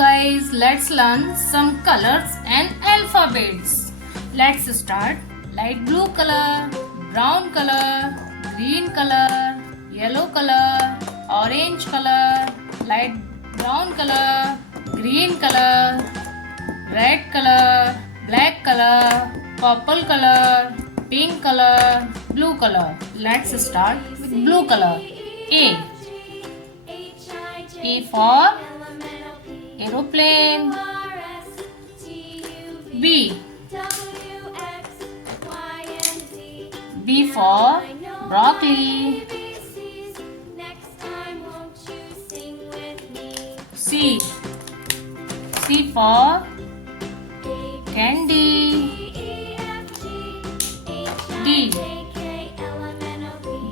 guys, let's learn some colors and alphabets. Let's start. Light blue color, brown color, green color, yellow color, orange color, light brown color, green color, red color, black color, purple color, pink color, blue color. Let's start with blue color. A. A for aeroplane. B. B for broccoli. C. C for candy. D.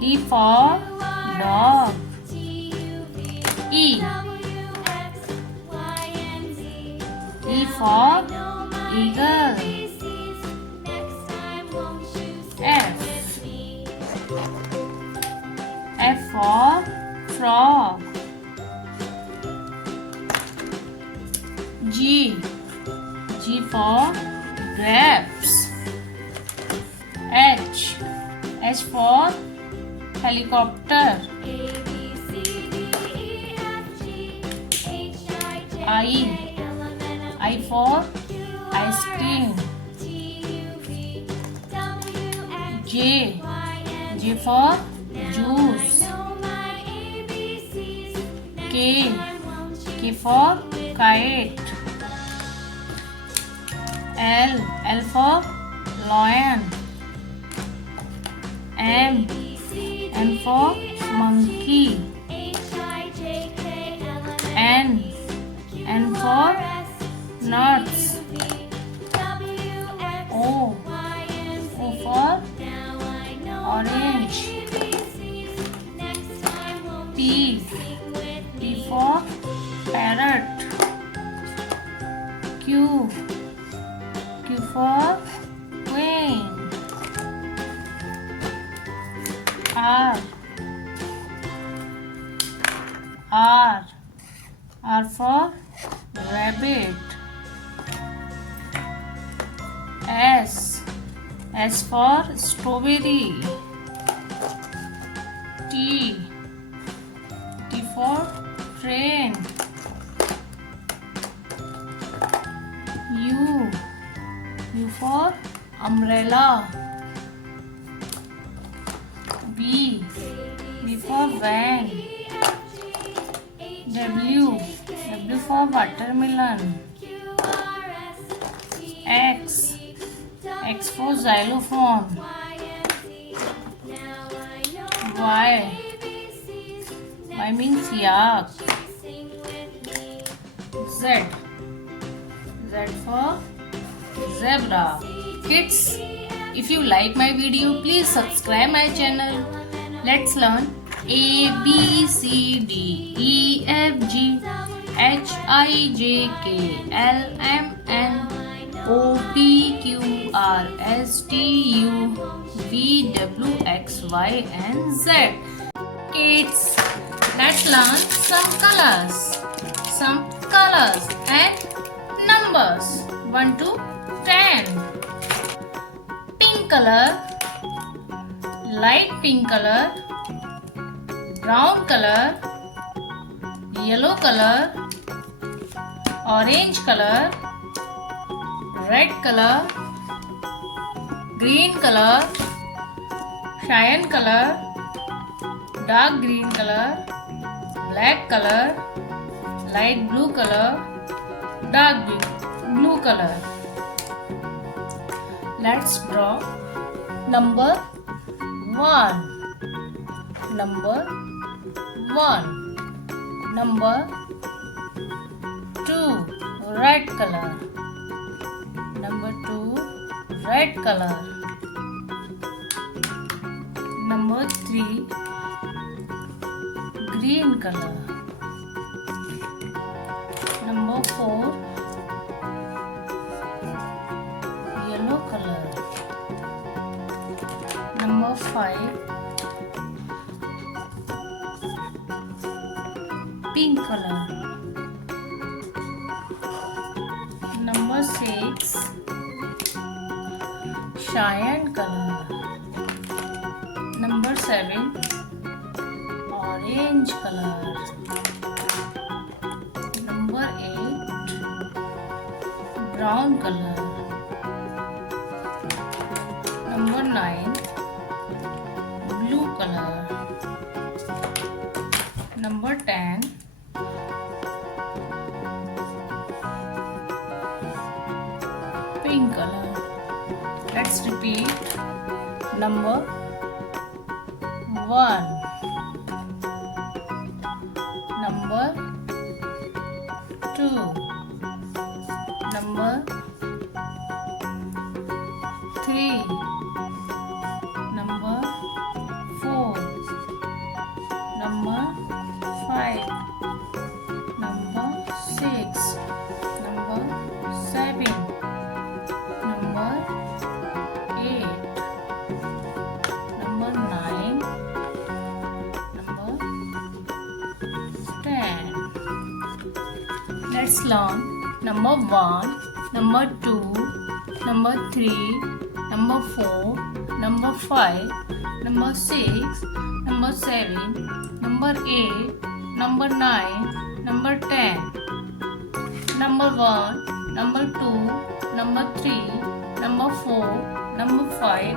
D for dog. E. E for eagle. F. F for frog. G. G for grapes. H. H for helicopter. I for ice cream. J. J for juice. K. K for kite. L for lion. M for monkey. N for nuts. O for orange. P for parrot. Q for queen. R for rabbit. S for strawberry. T for train. U for umbrella. V for van. W for watermelon. X for xylophone. Y means yak. Z for zebra. Kids, if you like my video, please subscribe my channel. Let's learn A, B, C, D, E, F, G, H, I, J, K, L, M, N, O, P, Q, R, S, T, U, V, W, X, Y, and Z. Kids, let's learn some colors and numbers 1 to 10. Pink color, light pink color, brown color, yellow color, orange color, red color, green color, cyan color, dark green color, black color, light blue color, dark blue color. Let's draw number 1. Number 2, red color. Number 2, red color. Number 3, green color. Number 4, yellow color. Number 5, pink color. Number 6, cyan color. Number 7, orange color. Number 8, brown color. Number 9, blue color. Number 10, pink color. Let's repeat. Number 1, number 2, number 3, number 4, number 5, number 6, number 7, number 8, number 9, number 10. Let's learn number 1, number 2, number 3, number 4, number 5, number 6, number 7, number 8, number 9, number 10. Number 1, number 2, number 3, number 4, number 5,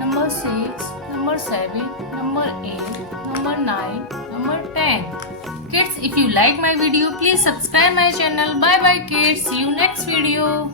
number 6, number 7, number 8, number 9, number 10. Kids, if you like my video, please subscribe my channel. Bye bye kids. See you next video.